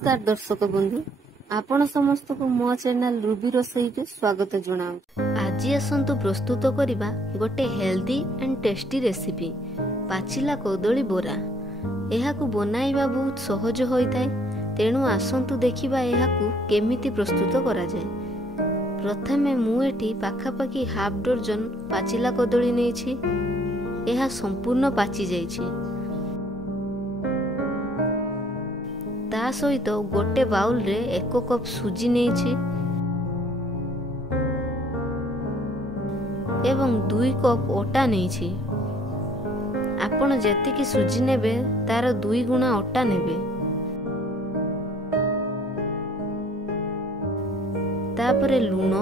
नमस्कार दर्शक बंधु आपण समस्त को मो चैनल रूबी रोसई के स्वागत जनाऊ। आज आसतु प्रस्तुत करिबा गोटे हेल्दी एंड टेस्टी रेसिपी पाचिला कदली बोरा। एहाकू बनाइबा बहुत सहज होइताय, तेणु आसतु देखिबा एहाकू केमिति प्रस्तुत करा जाय। प्रथमे मु एठी पाखापाखी हाफ डजन पाचिला कदली नेछि। एहा संपूर्ण पाची जाइछि। ता सहित गोटे बाउल रे 1 कप सुजी नेछि एवं 2 कप ओटा नेछि। आपण जेतिकी सुजी नेबे तार 2 गुणा ओटा नेबे। तापरे लूण,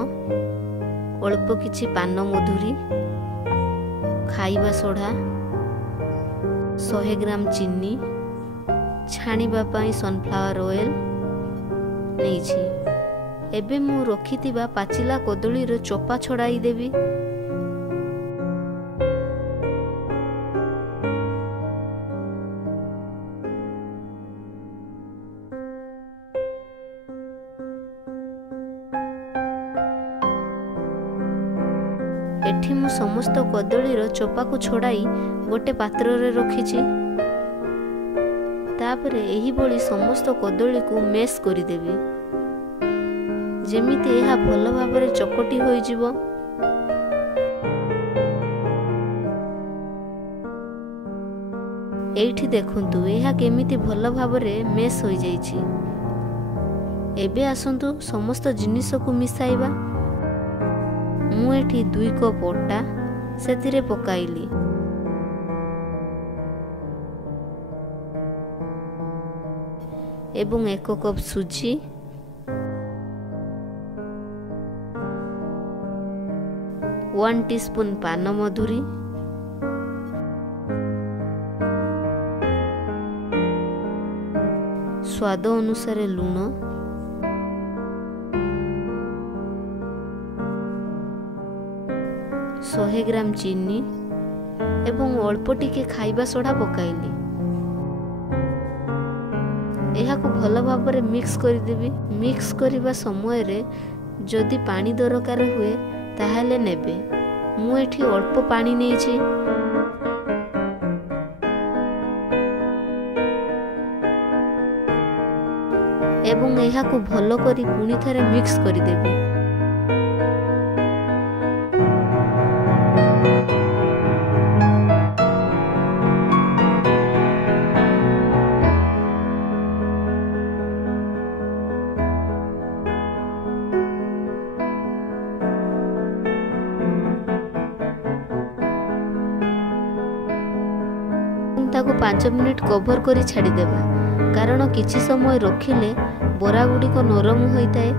अल्प किछि पान मधुरी, खाइबा सोडा, 100 ग्राम चीनी, छाणीबा पाई सनफ्लावर ऑयल नेछि। एबे मु रखितिबा पाचिला कदली रो चोपा छड़ाई देबी। एठी मु समस्त कदली रो चोपा को छड़ाई गोटे पात्र रे रखिछि। तापरे एही बोली समस्त कदली को मेश करि देबी, जेमिति एहा भल भाबरे चकटी होई जिवो। एठी देखंतु एहा केमिति भल भाबरे मेश होई जाईछि। एबे आसंतु समस्त जिनिस को मिसाइबा। मु एठी 2 कप ओटा सेतिरे पकाइली। एवं 1 कप सुजी, 1 टीस्पून पान मधुरी, स्वाद अनुसार लूण, 100 ग्राम चीनी एवं अल्प टिके खाइबा सोडा पकाइली। एहाकू भल भाबरे मिक्स करि देबी। मिक्स करिबा समय रे जदि पानी दरकार हुए ताहाले नेबे। मु एठी अल्प पानी नेछि। एवं एहाकू भल करी पुनी थरे मिक्स करि देबी। ताको 5 मिनिट कवर करी छाड़ी देबा, कारण किछि समय रखिले बोरा गुडी को नरम होइताए।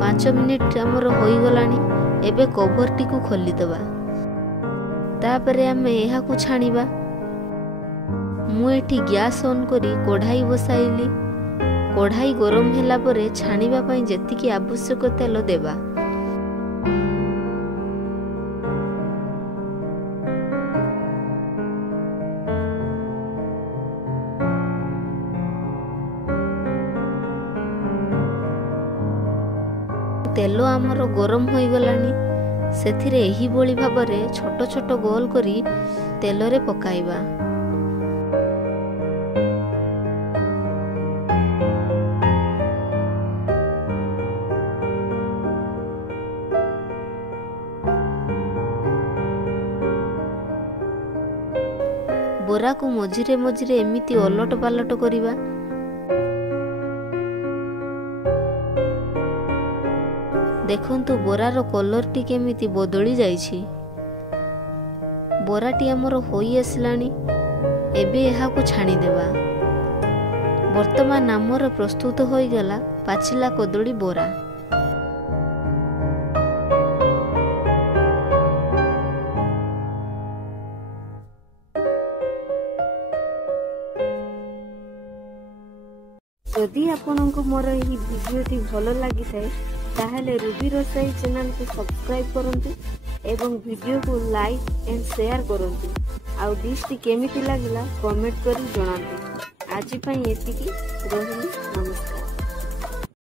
5 मिनिट हमर होई गलानी। एबे कवर टी को खोली देबा। तापरे हमें एहा को छाणीबा। मु एठी गैस ऑन करी कढ़ाई बसाइली। कढ़ाई गरम होला परे छाणीबा पई जेतिकी आवश्यक तेल देबा। तेल आमर गरम हो गलानी। सेथिरे एही बोली भाबरे छोट छोट गोल करी तेल रे पकाइबा। बोरा को मझिरे मझिरे एमिति अलट पालट करिबा। देखंतु बोरार कलर टी केमिति बदली जाइछि। बोराटी हमर होई आसलानी। एबे एहा को छाणी देबा। वर्तमान हमर प्रस्तुत होई गला पाचिला कदली बोरा। जदि आपनको मोर एही भिडियोटी भलो लागि थाए ताहले रूबी रोसई चैनल को सब्सक्राइब करंतु एवं वीडियो को लाइक एंड शेयर करंतु। आउ डिश टी केमिति लागिला कमेंट करी जणांतु। ଆଜି ପାଇଁ ଏତିକି, ରହିଲି, ନମସ୍କାର।